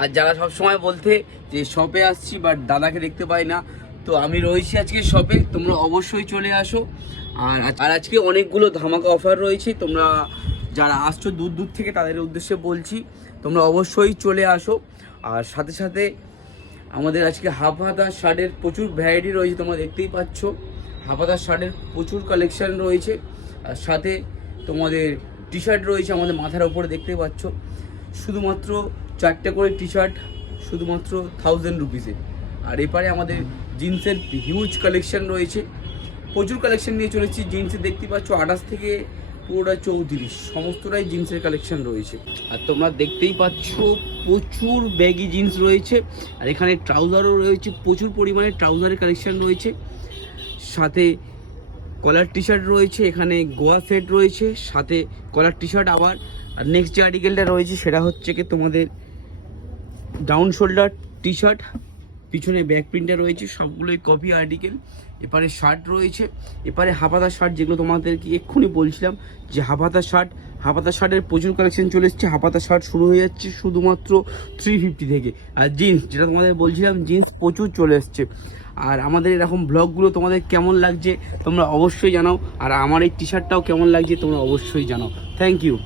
আর যারা সব সময় বলতে যে শপে আসছি বাট দাদাকে দেখতে পাই না, তো আমি রয়েছি আজকে শপে, তোমরা অবশ্যই চলে আসো। আর আজকে অনেকগুলো ধামাকা অফার রয়েছে, তোমরা যারা আসছো দূর দূর থেকে তাদের উদ্দেশ্যে বলছি তোমরা অবশ্যই চলে আসো। আর সাথে সাথে আমাদের আজকে হাফ হাতা শার্টের প্রচুর ভ্যারাইটি রয়েছে, তোমরা দেখতেই পাচ্ছ হাফ হাতা শার্টের প্রচুর কালেকশন রয়েছে। আর সাথে তোমাদের টি শার্ট রয়েছে আমাদের মাথার ওপরে দেখতেই পাচ্ছ, শুধুমাত্র 4টে করে টি শার্ট শুধুমাত্র 1000 রুপিসে। আর এপারে আমাদের জিন্সের হিউজ কালেকশন রয়েছে, প্রচুর কালেকশন নিয়ে চলেছি জিন্সের, দেখতে পাচ্ছ 28 থেকে পুরোটা 34 সমস্তটাই জিন্সের কালেকশন রয়েছে। আর তোমরা দেখতেই পাচ্ছ প্রচুর ব্যাগি জিন্স রয়েছে, আর এখানে ট্রাউজারও রয়েছে, প্রচুর পরিমাণে ট্রাউজারের কালেকশন রয়েছে। সাথে কলার টি শার্ট রয়েছে, এখানে গোয়া সেট রয়েছে, সাথে কলার টি শার্ট আবার। আর নেক্সট যে আর্টিকেলটা রয়েছে সেটা হচ্ছে কি তোমাদের ডাউন শোল্ডার টি শার্ট, পিছনে ব্যাক প্রিন্টটা রয়েছে, সবগুলোই কপি আর্টিকেল। এপারে শার্ট রয়েছে, এপারে হাফাতা শার্ট, যেগুলো তোমাদেরকে এক্ষুনি বলছিলাম যে হাফাতা শার্টের প্রচুর কালেকশন চলে এসছে। হাফাতা শার্ট শুরু হয়ে যাচ্ছে শুধুমাত্র 350 থেকে। আর জিন্স, যেটা তোমাদের বলছিলাম, জিন্স প্রচুর চলে এসছে। আর আমাদের এরকম ব্লগগুলো তোমাদের কেমন লাগছে তোমরা অবশ্যই জানাও, আর আমার এই টি শার্টটাও কেমন লাগছে তোমরা অবশ্যই জানাও। Thank you.